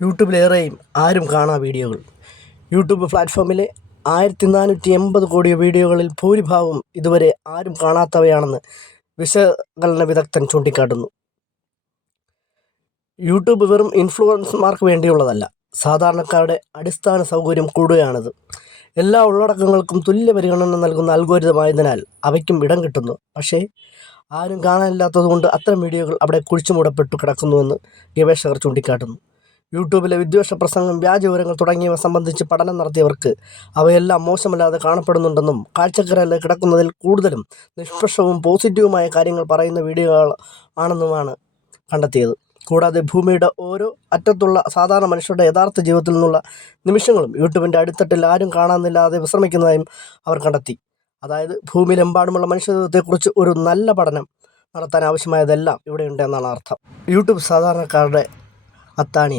യൂട്യൂബിലേറെയും ആരും കാണാ വീഡിയോകൾ. യൂട്യൂബ് പ്ലാറ്റ്ഫോമിലെ 1480 കോടി വീഡിയോകളിൽ ഭൂരിഭാഗവും ഇതുവരെ ആരും കാണാത്തവയാണെന്ന് വിശകലന വിദഗ്ധൻ ചൂണ്ടിക്കാട്ടുന്നു. യൂട്യൂബ് വെറും ഇൻഫ്ലുവൻസർമാർക്ക് വേണ്ടിയുള്ളതല്ല, സാധാരണക്കാരുടെ അടിസ്ഥാന സൗകര്യം കൂടുകയാണിത്. എല്ലാ ഉള്ളടക്കങ്ങൾക്കും തുല്യ പരിഗണന നൽകുന്ന അൽഗോരിതമായതിനാൽ അവയ്ക്കും ഇടം കിട്ടുന്നു. പക്ഷേ ആരും കാണാനില്ലാത്തതുകൊണ്ട് അത്തരം വീഡിയോകൾ അവിടെ കുഴിച്ചുമൂടപ്പെട്ടു കിടക്കുന്നുവെന്ന് ഗവേഷകർ ചൂണ്ടിക്കാട്ടുന്നു. യൂട്യൂബിലെ വിദ്വേഷ പ്രസംഗം, വ്യാജ വിവരങ്ങൾ തുടങ്ങിയവ സംബന്ധിച്ച് പഠനം നടത്തിയവർക്ക് അവയെല്ലാം മോശമല്ലാതെ കാണപ്പെടുന്നുണ്ടെന്നും കാഴ്ചക്കാരിൽ കിടക്കുന്നതിൽ കൂടുതലും നിഷ്പക്ഷവും പോസിറ്റീവുമായ കാര്യങ്ങൾ പറയുന്ന വീഡിയോകൾ ആണെന്നുമാണ് കണ്ടെത്തിയത്. കൂടാതെ ഭൂമിയുടെ ഓരോ അറ്റത്തുള്ള സാധാരണ മനുഷ്യരുടെ യഥാർത്ഥ ജീവിതത്തിൽ നിന്നുള്ള നിമിഷങ്ങളും യൂട്യൂബിൻ്റെ അടിത്തട്ടിൽ ആരും കാണാനില്ലാതെ വിശ്രമിക്കുന്നതായും അവർ കണ്ടെത്തി. അതായത് ഭൂമിയിലെമ്പാടുമുള്ള മനുഷ്യജീവിതത്തെക്കുറിച്ച് ഒരു നല്ല പഠനം നടത്താൻ ആവശ്യമായതെല്ലാം ഇവിടെയുണ്ട് എന്നാണ് അർത്ഥം. യൂട്യൂബ് സാധാരണക്കാരുടെ അത്താണിയാണ്.